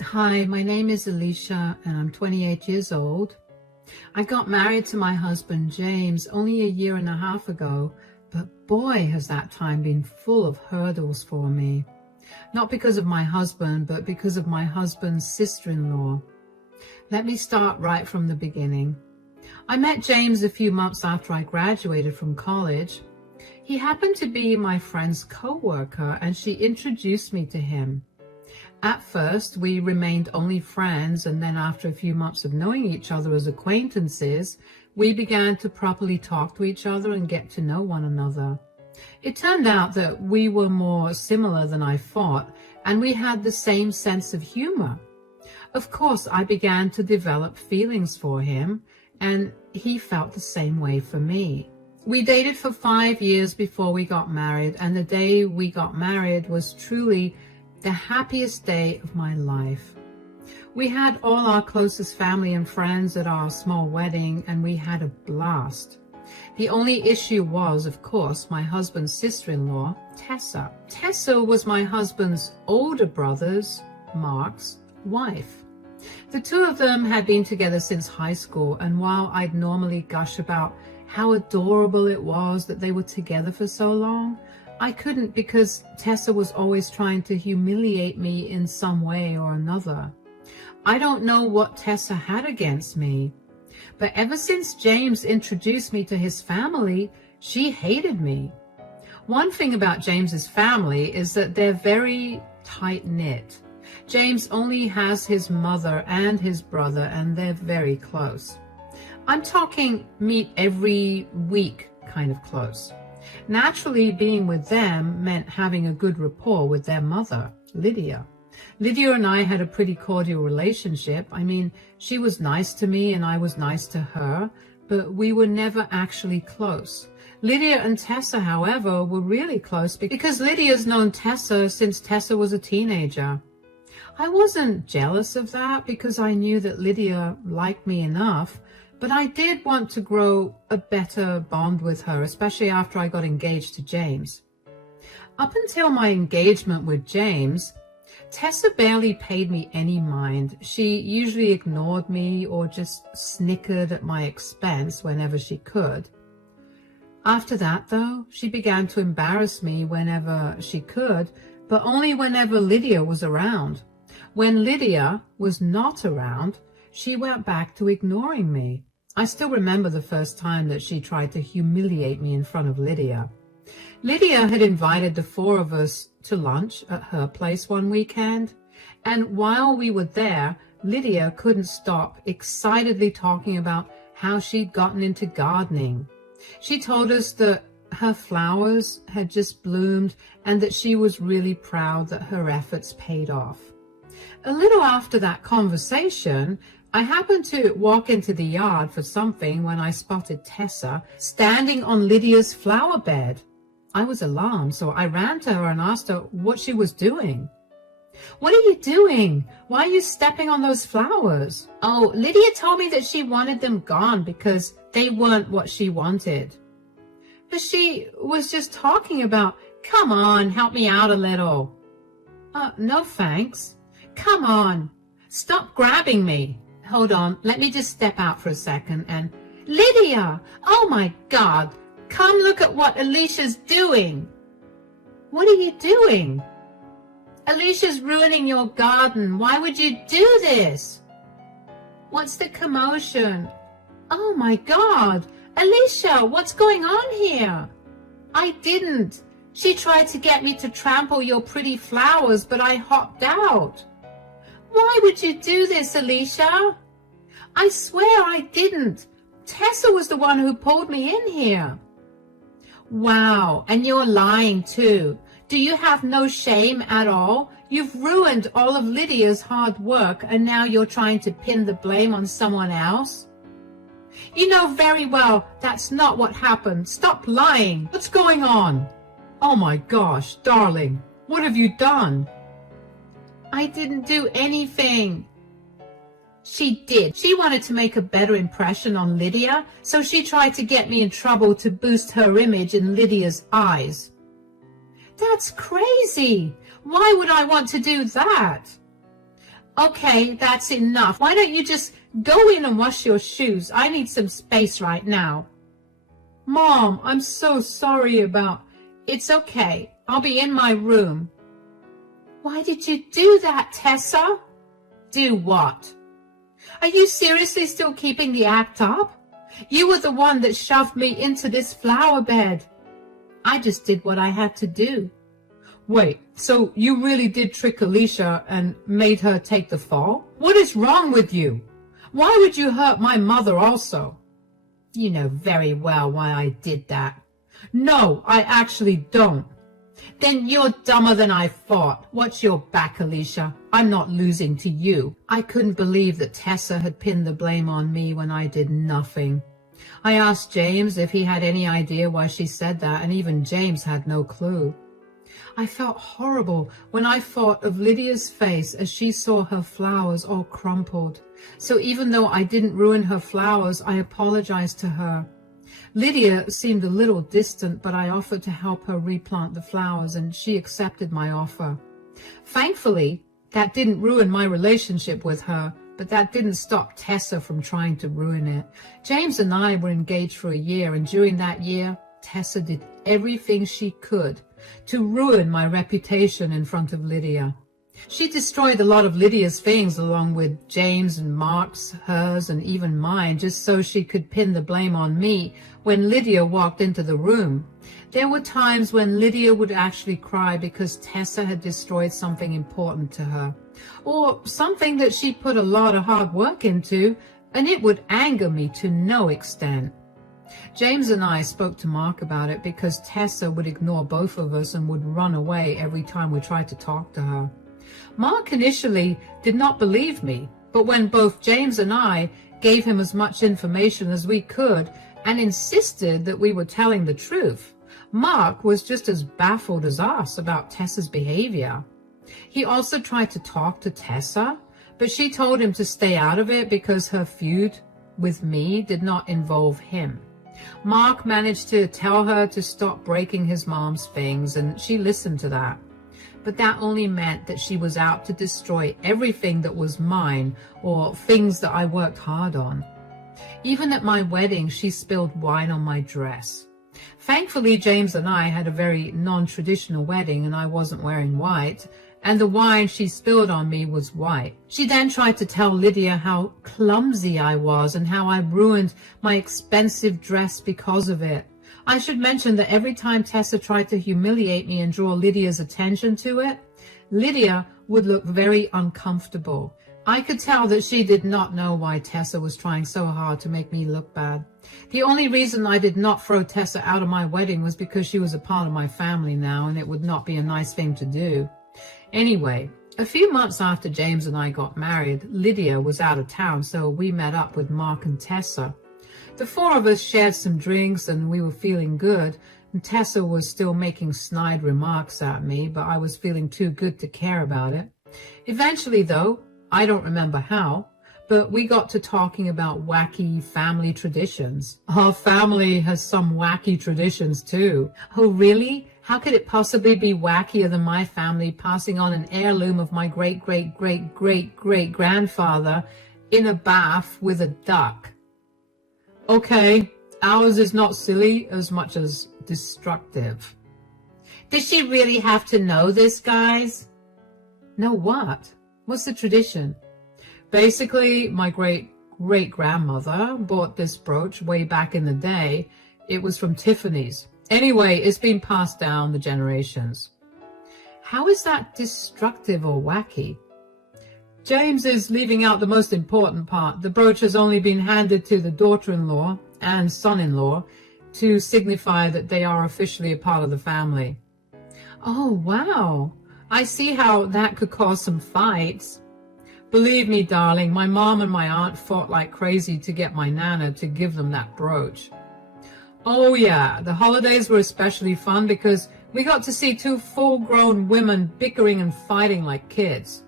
Hi, my name is Alicia and I'm 28 years old. I got married to my husband James only a year and a half ago, but boy has that time been full of hurdles for me. Not because of my husband, but because of my husband's sister-in-law. Let me start right from the beginning. I met James a few months after I graduated from college. He happened to be my friend's co-worker and she introduced me to him. At first, we remained only friends, and then after a few months of knowing each other as acquaintances, we began to properly talk to each other and get to know one another. It turned out that we were more similar than I thought, and we had the same sense of humor. Of course, I began to develop feelings for him, and he felt the same way for me. We dated for 5 years before we got married, and the day we got married was truly the happiest day of my life. We had all our closest family and friends at our small wedding, and we had a blast. The only issue was, of course, my husband's sister-in-law, Tessa. Tessa was my husband's older brother's, Mark's, wife. The two of them had been together since high school, and while I'd normally gush about how adorable it was that they were together for so long, I couldn't because Tessa was always trying to humiliate me in some way or another. I don't know what Tessa had against me, but ever since James introduced me to his family, she hated me. One thing about James's family is that they're very tight-knit. James only has his mother and his brother, and they're very close. I'm talking meet every week kind of close. Naturally, being with them meant having a good rapport with their mother, Lydia. Lydia and I had a pretty cordial relationship. I mean, she was nice to me and I was nice to her, but we were never actually close. Lydia and Tessa, however, were really close because Lydia's known Tessa since Tessa was a teenager. I wasn't jealous of that because I knew that Lydia liked me enough, but I did want to grow a better bond with her, especially after I got engaged to James. Up until my engagement with James, Tessa barely paid me any mind. She usually ignored me or just snickered at my expense whenever she could. After that, though, she began to embarrass me whenever she could, but only whenever Lydia was around. When Lydia was not around, she went back to ignoring me. I still remember the first time that she tried to humiliate me in front of Lydia. Lydia had invited the four of us to lunch at her place one weekend, and while we were there, Lydia couldn't stop excitedly talking about how she'd gotten into gardening. She told us that her flowers had just bloomed and that she was really proud that her efforts paid off. A little after that conversation, I happened to walk into the yard for something when I spotted Tessa standing on Lydia's flower bed. I was alarmed, so I ran to her and asked her what she was doing. "What are you doing? Why are you stepping on those flowers?" "Oh, Lydia told me that she wanted them gone because they weren't what she wanted." But she was just talking about, "Come on, help me out a little." No thanks. "Come on, stop grabbing me." "Hold on, let me just step out for a second and..." "Lydia, oh my God, come look at what Alicia's doing." "What are you doing?" "Alicia's ruining your garden. Why would you do this?" "What's the commotion?" "Oh my God, Alicia, what's going on here?" "I didn't. She tried to get me to trample your pretty flowers, but I hopped out." "Why would you do this, Alicia?" "I swear I didn't. Tessa was the one who pulled me in here." "Wow, and you're lying too. Do you have no shame at all? You've ruined all of Lydia's hard work and now you're trying to pin the blame on someone else. You know very well that's not what happened. Stop lying. What's going on?" "Oh my gosh, darling, what have you done?" "I didn't do anything." "She did. She wanted to make a better impression on Lydia, so she tried to get me in trouble to boost her image in Lydia's eyes." "That's crazy. Why would I want to do that?" Okay, that's enough. Why don't you just go in and wash your shoes? I need some space right now. Mom, I'm so sorry about... It's okay. I'll be in my room. Why did you do that, Tessa? Do what? Are you seriously still keeping the act up? You were the one that shoved me into this flower bed. I just did what I had to do. Wait, so you really did trick Alicia and made her take the fall? What is wrong with you? Why would you hurt my mother also? You know very well why I did that. No, I actually don't. Then you're dumber than I thought. Watch your back, Alicia. I'm not losing to you. I couldn't believe that Tessa had pinned the blame on me when I did nothing. I asked James if he had any idea why she said that, and even James had no clue. I felt horrible when I thought of Lydia's face as she saw her flowers all crumpled. So even though I didn't ruin her flowers, I apologized to her. Lydia seemed a little distant, but I offered to help her replant the flowers, and she accepted my offer. Thankfully, that didn't ruin my relationship with her, but that didn't stop Tessa from trying to ruin it. James and I were engaged for a year, and during that year, Tessa did everything she could to ruin my reputation in front of Lydia. She destroyed a lot of Lydia's things along with James and Mark's, hers, and even mine, just so she could pin the blame on me when Lydia walked into the room. There were times when Lydia would actually cry because Tessa had destroyed something important to her, or something that she put a lot of hard work into, and it would anger me to no extent. James and I spoke to Mark about it because Tessa would ignore both of us and would run away every time we tried to talk to her. Mark initially did not believe me, but when both James and I gave him as much information as we could and insisted that we were telling the truth, Mark was just as baffled as us about Tessa's behavior. He also tried to talk to Tessa, but she told him to stay out of it because her feud with me did not involve him. Mark managed to tell her to stop breaking his mom's things, and she listened to that. But that only meant that she was out to destroy everything that was mine or things that I worked hard on. Even at my wedding, she spilled wine on my dress. Thankfully, James and I had a very non-traditional wedding and I wasn't wearing white, and the wine she spilled on me was white. She then tried to tell Lydia how clumsy I was and how I ruined my expensive dress because of it. I should mention that every time Tessa tried to humiliate me and draw Lydia's attention to it, Lydia would look very uncomfortable. I could tell that she did not know why Tessa was trying so hard to make me look bad. The only reason I did not throw Tessa out of my wedding was because she was a part of my family now, and it would not be a nice thing to do. Anyway, a few months after James and I got married, Lydia was out of town, so we met up with Mark and Tessa. The four of us shared some drinks and we were feeling good, and Tessa was still making snide remarks at me, but I was feeling too good to care about it. Eventually, though, I don't remember how, but we got to talking about wacky family traditions. Our family has some wacky traditions too. Oh, really? How could it possibly be wackier than my family passing on an heirloom of my great-great-great-great-great-grandfather in a bath with a duck? Okay, ours is not silly as much as destructive. Did she really have to know this, guys? Know what? What's the tradition? Basically, my great-great-grandmother bought this brooch way back in the day. It was from Tiffany's. Anyway, it's been passed down the generations. How is that destructive or wacky? James is leaving out the most important part. The brooch has only been handed to the daughter-in-law and son-in-law to signify that they are officially a part of the family. Oh, wow. I see how that could cause some fights. Believe me, darling, my mom and my aunt fought like crazy to get my Nana to give them that brooch. Oh yeah, the holidays were especially fun because we got to see two full-grown women bickering and fighting like kids.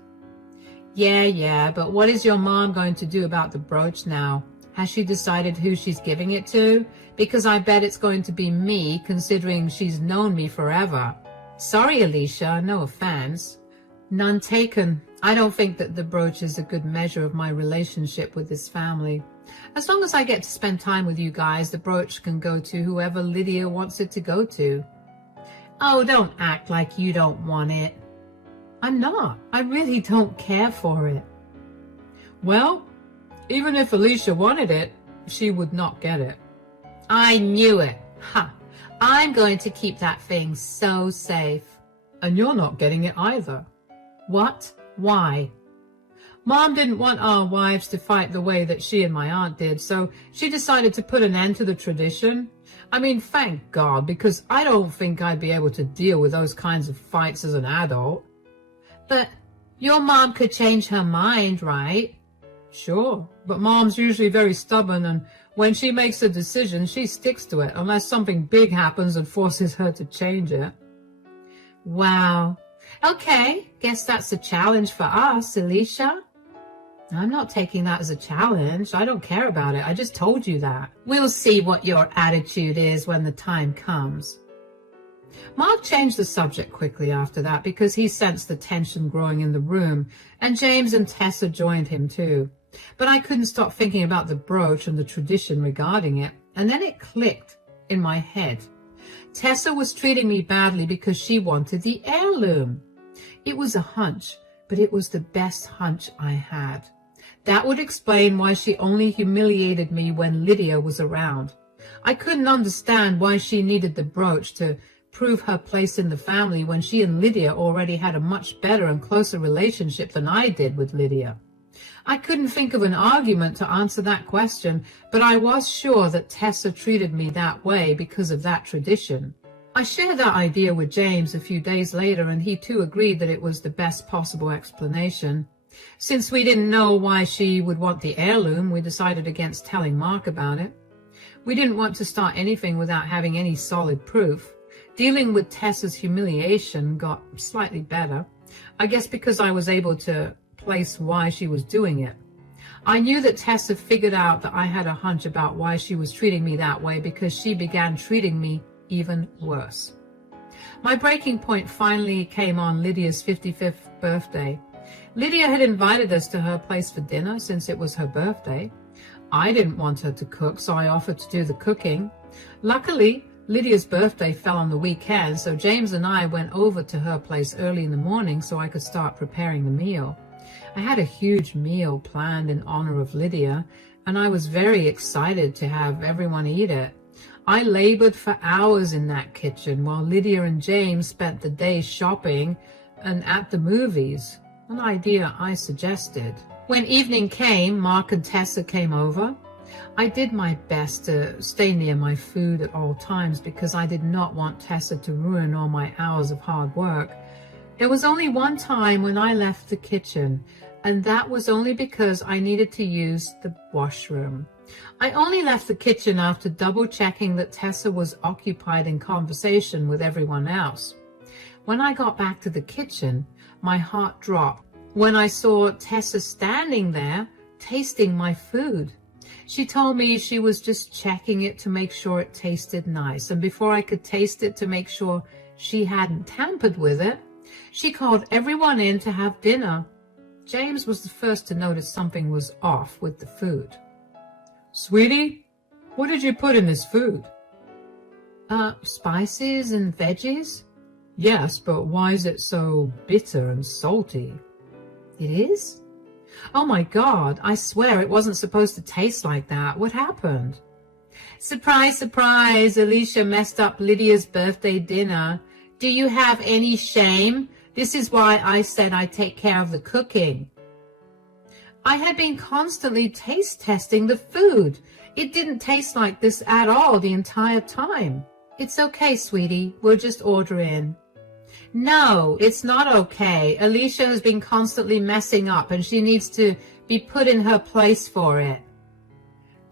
Yeah, but what is your mom going to do about the brooch now? Has she decided who she's giving it to? Because I bet it's going to be me, considering she's known me forever. Sorry, Alicia, no offense. None taken. I don't think that the brooch is a good measure of my relationship with this family. As long as I get to spend time with you guys, the brooch can go to whoever Lydia wants it to go to. Oh, don't act like you don't want it. I'm not. I really don't care for it. Well, even if Alicia wanted it, she would not get it. I knew it. Ha! I'm going to keep that thing so safe. And you're not getting it either. What? Why? Mom didn't want our wives to fight the way that she and my aunt did, so she decided to put an end to the tradition. I mean, thank God, because I don't think I'd be able to deal with those kinds of fights as an adult. But your mom could change her mind, right? Sure, but Mom's usually very stubborn, and when she makes a decision, she sticks to it, unless something big happens and forces her to change it. Wow. Okay, guess that's a challenge for us, Alicia. I'm not taking that as a challenge. I don't care about it. I just told you that. We'll see what your attitude is when the time comes. Mark changed the subject quickly after that because he sensed the tension growing in the room, and James and Tessa joined him too. But I couldn't stop thinking about the brooch and the tradition regarding it, and then it clicked in my head. Tessa was treating me badly because she wanted the heirloom. It was a hunch, but it was the best hunch I had. That would explain why she only humiliated me when Lydia was around. I couldn't understand why she needed the brooch to prove her place in the family when she and Lydia already had a much better and closer relationship than I did with Lydia. I couldn't think of an argument to answer that question, but I was sure that Tessa treated me that way because of that tradition. I shared that idea with James a few days later, and he too agreed that it was the best possible explanation. Since we didn't know why she would want the heirloom, we decided against telling Mark about it. We didn't want to start anything without having any solid proof. Dealing with Tessa's humiliation got slightly better, I guess because I was able to place why she was doing it. I knew that Tessa figured out that I had a hunch about why she was treating me that way because she began treating me even worse. My breaking point finally came on Lydia's 55th birthday. Lydia had invited us to her place for dinner since it was her birthday. I didn't want her to cook, so I offered to do the cooking. Luckily, Lydia's birthday fell on the weekend, so James and I went over to her place early in the morning so I could start preparing the meal. I had a huge meal planned in honor of Lydia, and I was very excited to have everyone eat it. I labored for hours in that kitchen while Lydia and James spent the day shopping and at the movies, an idea I suggested. When evening came, Mark and Tessa came over. I did my best to stay near my food at all times because I did not want Tessa to ruin all my hours of hard work. There was only one time when I left the kitchen, and that was only because I needed to use the washroom. I only left the kitchen after double-checking that Tessa was occupied in conversation with everyone else. When I got back to the kitchen, my heart dropped when I saw Tessa standing there, tasting my food. She told me she was just checking it to make sure it tasted nice, and before I could taste it to make sure she hadn't tampered with it, she called everyone in to have dinner. James was the first to notice something was off with the food. Sweetie, what did you put in this food? Spices and veggies? Yes, but why is it so bitter and salty? It is? Oh my God, I swear it wasn't supposed to taste like that. What happened? Surprise, surprise, Alicia messed up Lydia's birthday dinner. Do you have any shame? This is why I said I take care of the cooking. I had been constantly taste testing the food. It didn't taste like this at all the entire time. It's okay, sweetie. We'll just order in. No, it's not okay. Alicia has been constantly messing up and she needs to be put in her place for it.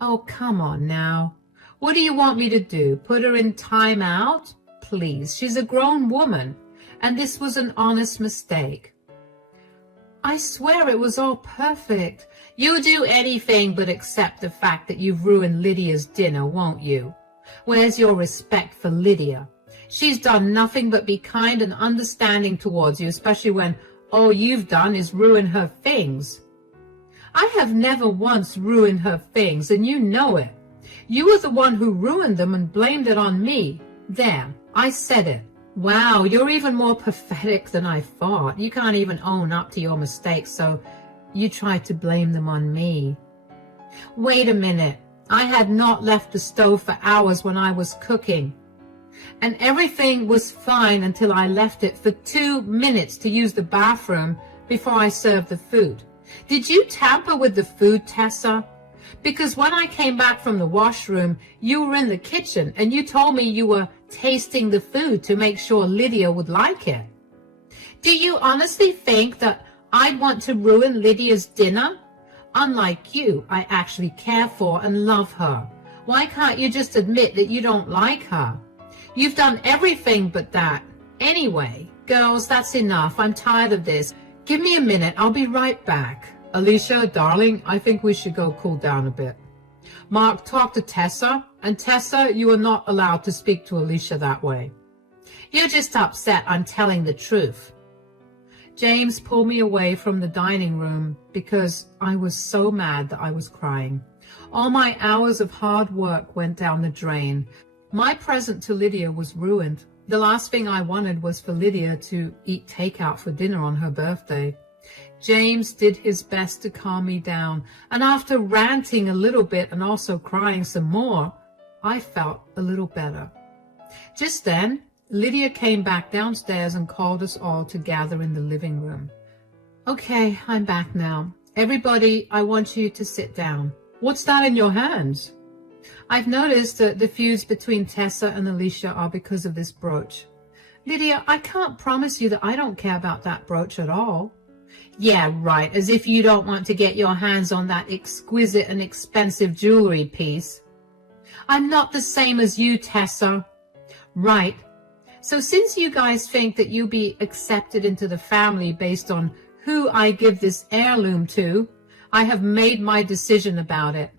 Oh, come on now. What do you want me to do? Put her in time out? Please, she's a grown woman, and this was an honest mistake. I swear it was all perfect. You'll do anything but accept the fact that you've ruined Lydia's dinner, won't you? Where's your respect for Lydia? She's done nothing but be kind and understanding towards you, especially when all you've done is ruin her things. I have never once ruined her things, and you know it. You were the one who ruined them and blamed it on me. There, I said it. Wow, you're even more pathetic than I thought. You can't even own up to your mistakes, so you tried to blame them on me. Wait a minute. I had not left the stove for hours when I was cooking. And everything was fine until I left it for 2 minutes to use the bathroom before I served the food. Did you tamper with the food, Tessa? Because when I came back from the washroom, you were in the kitchen and you told me you were tasting the food to make sure Lydia would like it. Do you honestly think that I'd want to ruin Lydia's dinner? Unlike you, I actually care for and love her. Why can't you just admit that you don't like her? You've done everything but that. Anyway, girls, that's enough. I'm tired of this. Give me a minute. I'll be right back. Alicia, darling, I think we should go cool down a bit. Mark, talk to Tessa. And Tessa, you are not allowed to speak to Alicia that way. You're just upset I'm telling the truth. James pulled me away from the dining room because I was so mad that I was crying. All my hours of hard work went down the drain. My present to Lydia was ruined. The last thing I wanted was for Lydia to eat takeout for dinner on her birthday. James did his best to calm me down, and after ranting a little bit and also crying some more, I felt a little better. Just then, Lydia came back downstairs and called us all to gather in the living room. Okay, I'm back now. Everybody, I want you to sit down. What's that in your hands? I've noticed that the feuds between Tessa and Alicia are because of this brooch. Lydia, I can't promise you that I don't care about that brooch at all. Yeah, right, as if you don't want to get your hands on that exquisite and expensive jewelry piece. I'm not the same as you, Tessa. Right. So since you guys think that you'll be accepted into the family based on who I give this heirloom to, I have made my decision about it.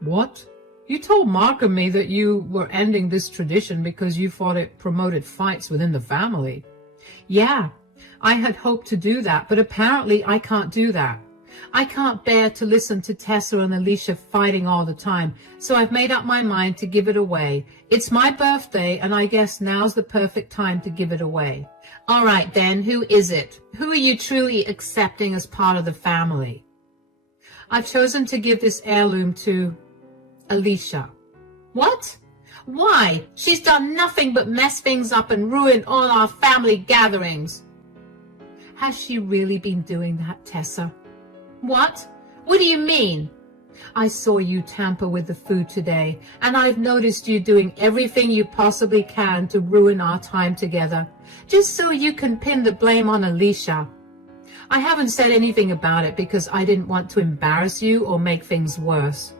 What? You told Mark and me that you were ending this tradition because you thought it promoted fights within the family. Yeah, I had hoped to do that, but apparently I can't do that. I can't bear to listen to Tessa and Alicia fighting all the time, so I've made up my mind to give it away. It's my birthday, and I guess now's the perfect time to give it away. All right, then, who is it? Who are you truly accepting as part of the family? I've chosen to give this heirloom to Alicia. What? Why? She's done nothing but mess things up and ruin all our family gatherings. Has she really been doing that, Tessa? What? What do you mean? I saw you tamper with the food today, and I've noticed you doing everything you possibly can to ruin our time together, just so you can pin the blame on Alicia. I haven't said anything about it because I didn't want to embarrass you or make things worse.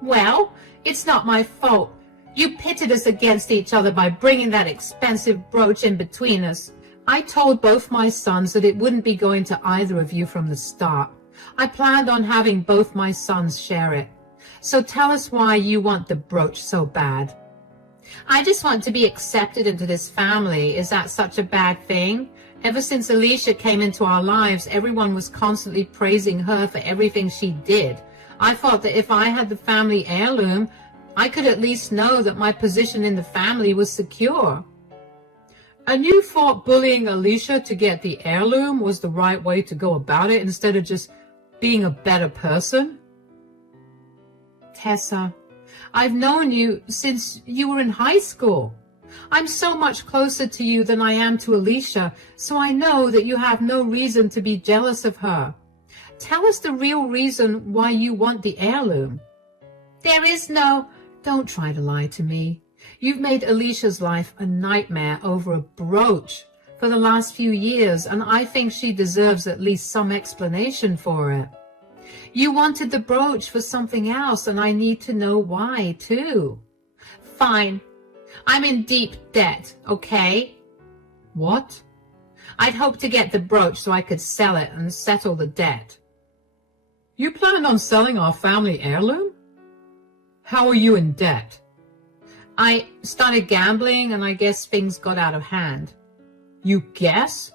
Well, it's not my fault. You pitted us against each other by bringing that expensive brooch in between us. I told both my sons that it wouldn't be going to either of you from the start. I planned on having both my sons share it. So tell us why you want the brooch so bad. I just want to be accepted into this family. Is that such a bad thing? Ever since Alicia came into our lives, everyone was constantly praising her for everything she did. I thought that if I had the family heirloom, I could at least know that my position in the family was secure. And you thought bullying Alicia to get the heirloom was the right way to go about it instead of just being a better person? Tessa, I've known you since you were in high school. I'm so much closer to you than I am to Alicia, so I know that you have no reason to be jealous of her. Tell us the real reason why you want the heirloom. There is no... Don't try to lie to me. You've made Alicia's life a nightmare over a brooch for the last few years, and I think she deserves at least some explanation for it. You wanted the brooch for something else, and I need to know why, too. Fine. I'm in deep debt, okay? What? I'd hoped to get the brooch so I could sell it and settle the debt. You planned on selling our family heirloom? How are you in debt? I started gambling, and I guess things got out of hand. You guess?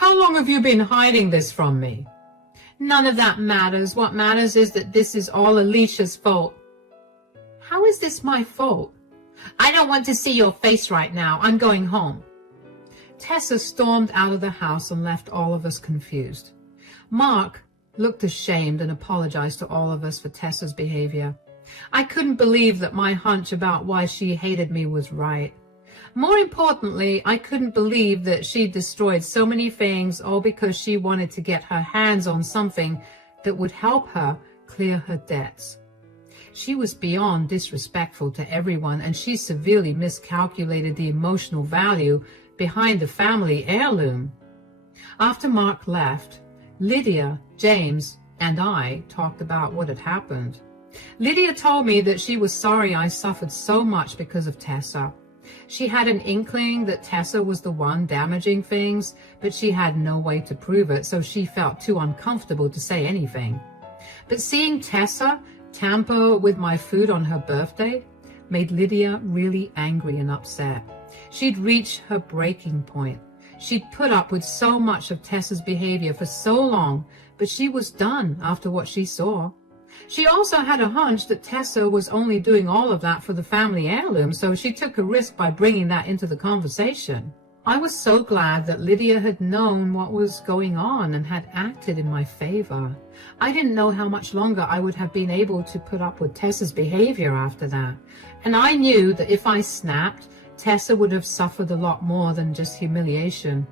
How long have you been hiding this from me? None of that matters. What matters is that this is all Alicia's fault. How is this my fault? I don't want to see your face right now. I'm going home. Tessa stormed out of the house and left all of us confused. Mark looked ashamed and apologized to all of us for Tessa's behavior. I couldn't believe that my hunch about why she hated me was right. More importantly, I couldn't believe that she destroyed so many things all because she wanted to get her hands on something that would help her clear her debts. She was beyond disrespectful to everyone, and she severely miscalculated the emotional value behind the family heirloom. After Mark left, Lydia, James, and I talked about what had happened. Lydia told me that she was sorry I suffered so much because of Tessa. She had an inkling that Tessa was the one damaging things, but she had no way to prove it, so she felt too uncomfortable to say anything. But seeing Tessa tamper with my food on her birthday made Lydia really angry and upset. She'd reached her breaking point. She'd put up with so much of Tessa's behavior for so long, but she was done after what she saw. She also had a hunch that Tessa was only doing all of that for the family heirloom, so she took a risk by bringing that into the conversation. I was so glad that Lydia had known what was going on and had acted in my favor. I didn't know how much longer I would have been able to put up with Tessa's behavior after that, and I knew that if I snapped, Tessa would have suffered a lot more than just humiliation.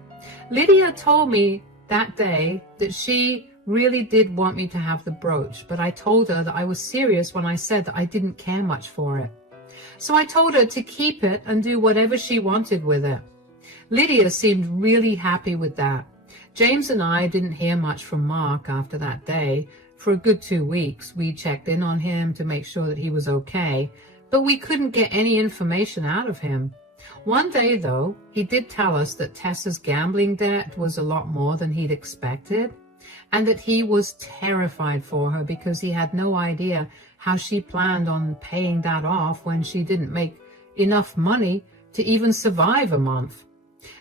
Lydia told me that day that she really did want me to have the brooch, but I told her that I was serious when I said that I didn't care much for it. So I told her to keep it and do whatever she wanted with it. Lydia seemed really happy with that. James and I didn't hear much from Mark after that day. For a good 2 weeks, we checked in on him to make sure that he was okay, but we couldn't get any information out of him. One day, though, he did tell us that Tessa's gambling debt was a lot more than he'd expected, and that he was terrified for her because he had no idea how she planned on paying that off when she didn't make enough money to even survive a month.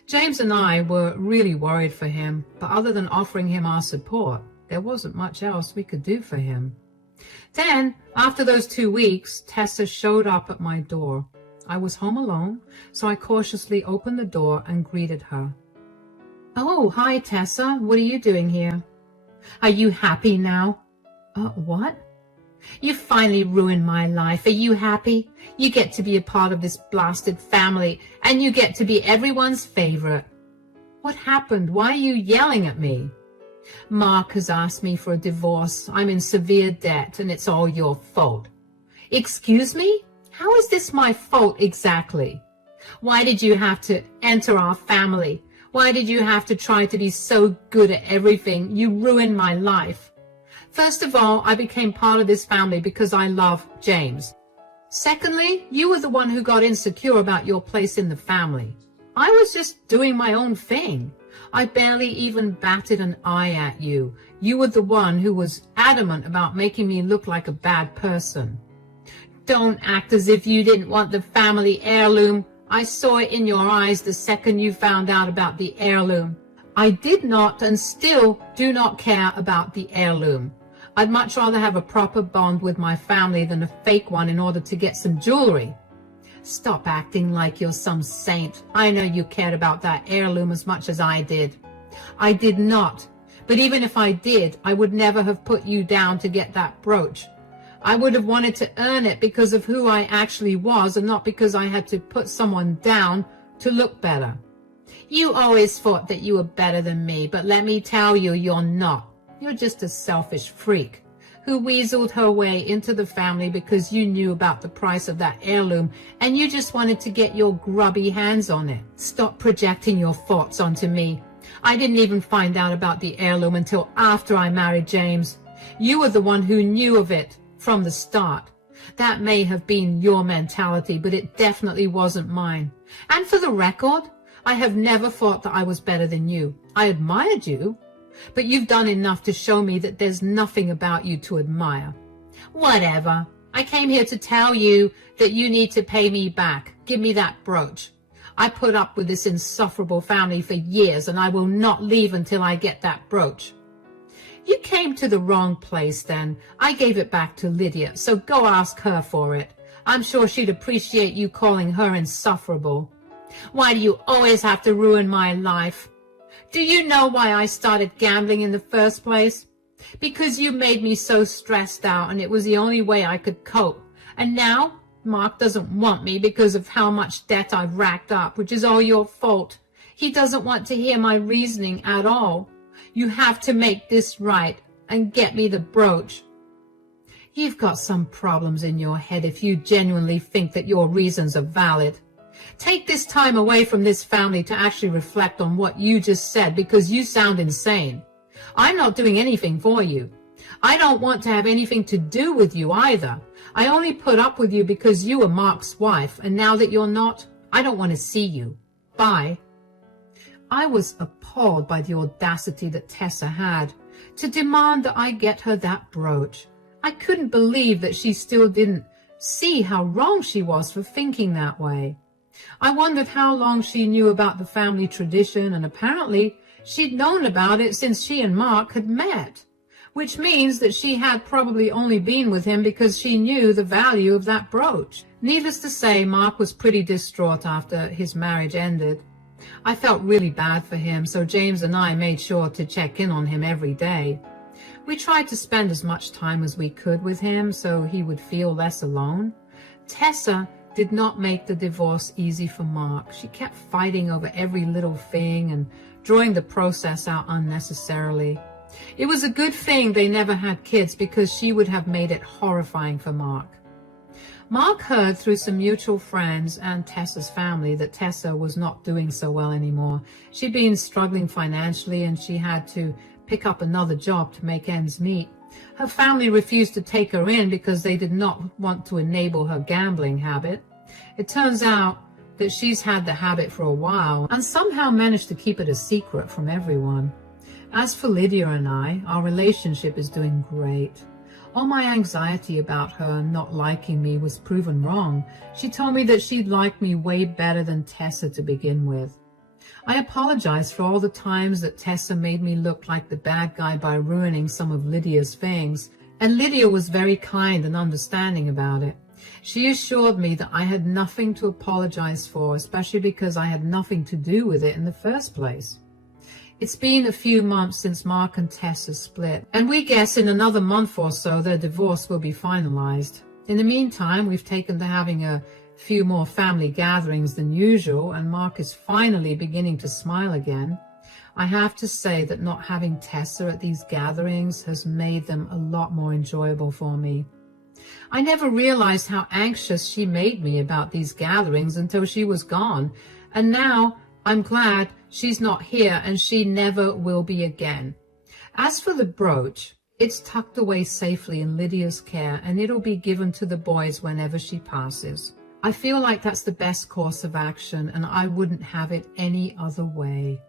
James and I were really worried for him, but other than offering him our support, there wasn't much else we could do for him. Then, after those 2 weeks, Tessa showed up at my door. I was home alone, so I cautiously opened the door and greeted her. "Oh, hi, Tessa. What are you doing here?" "Are you happy now?" What? "You finally ruined my life. Are you happy? You get to be a part of this blasted family, and you get to be everyone's favorite." "What happened? Why are you yelling at me?" "Mark has asked me for a divorce. I'm in severe debt, and it's all your fault." "Excuse me? How is this my fault exactly? Why did you have to enter our family? Why did you have to try to be so good at everything? You ruined my life. First of all, I became part of this family because I love James. Secondly, you were the one who got insecure about your place in the family. I was just doing my own thing. I barely even batted an eye at you. You were the one who was adamant about making me look like a bad person. Don't act as if you didn't want the family heirloom. I saw it in your eyes the second you found out about the heirloom. I did not and still do not care about the heirloom. I'd much rather have a proper bond with my family than a fake one in order to get some jewelry. Stop acting like you're some saint. I know you cared about that heirloom as much as I did. I did not. But even if I did, I would never have put you down to get that brooch. I would have wanted to earn it because of who I actually was and not because I had to put someone down to look better. You always thought that you were better than me, but let me tell you, you're not. You're just a selfish freak who weaseled her way into the family because you knew about the price of that heirloom and you just wanted to get your grubby hands on it. Stop projecting your thoughts onto me. I didn't even find out about the heirloom until after I married James. You were the one who knew of it from the start. That may have been your mentality, but it definitely wasn't mine. And for the record, I have never thought that I was better than you. I admired you, but you've done enough to show me that there's nothing about you to admire. Whatever. I came here to tell you that you need to pay me back. Give me that brooch. I put up with this insufferable family for years, and I will not leave until I get that brooch." "You came to the wrong place then. I gave it back to Lydia, so go ask her for it. I'm sure she'd appreciate you calling her insufferable." "Why do you always have to ruin my life? Do you know why I started gambling in the first place? Because you made me so stressed out, and it was the only way I could cope. And now Mark doesn't want me because of how much debt I've racked up, which is all your fault. He doesn't want to hear my reasoning at all. You have to make this right and get me the brooch." You've got some problems in your head if you genuinely think that your reasons are valid. Take this time away from this family to actually reflect on what you just said, because you sound insane. I'm not doing anything for you. I don't want to have anything to do with you either. I only put up with you because you were Mark's wife, and now that you're not, I don't want to see you. Bye. I was appalled by the audacity that Tessa had to demand that I get her that brooch. I couldn't believe that she still didn't see how wrong she was for thinking that way. I wondered how long she knew about the family tradition, and apparently she'd known about it since she and Mark had met, which means that she had probably only been with him because she knew the value of that brooch. Needless to say, Mark was pretty distraught after his marriage ended. I felt really bad for him, so James and I made sure to check in on him every day. We tried to spend as much time as we could with him so he would feel less alone. Tessa did not make the divorce easy for Mark. She kept fighting over every little thing and drawing the process out unnecessarily. It was a good thing they never had kids, because she would have made it horrifying for Mark. Mark heard through some mutual friends and Tessa's family that Tessa was not doing so well anymore. She'd been struggling financially, and she had to pick up another job to make ends meet. Her family refused to take her in because they did not want to enable her gambling habit. It turns out that she's had the habit for a while and somehow managed to keep it a secret from everyone. As for Lydia and I, our relationship is doing great. All my anxiety about her not liking me was proven wrong. She told me that she'd like me way better than Tessa to begin with. I apologize for all the times that Tessa made me look like the bad guy by ruining some of Lydia's things, and Lydia was very kind and understanding about it. She assured me that I had nothing to apologize for, especially because I had nothing to do with it in the first place. It's been a few months since Mark and Tessa split, and we guess in another month or so their divorce will be finalized. In the meantime, we've taken to having a few more family gatherings than usual, and Mark is finally beginning to smile again. I have to say that not having Tessa at these gatherings has made them a lot more enjoyable for me. I never realized how anxious she made me about these gatherings until she was gone, and now I'm glad she's not here, and she never will be again. As for the brooch, it's tucked away safely in Lydia's care, and it'll be given to the boys whenever she passes. I feel like that's the best course of action, and I wouldn't have it any other way.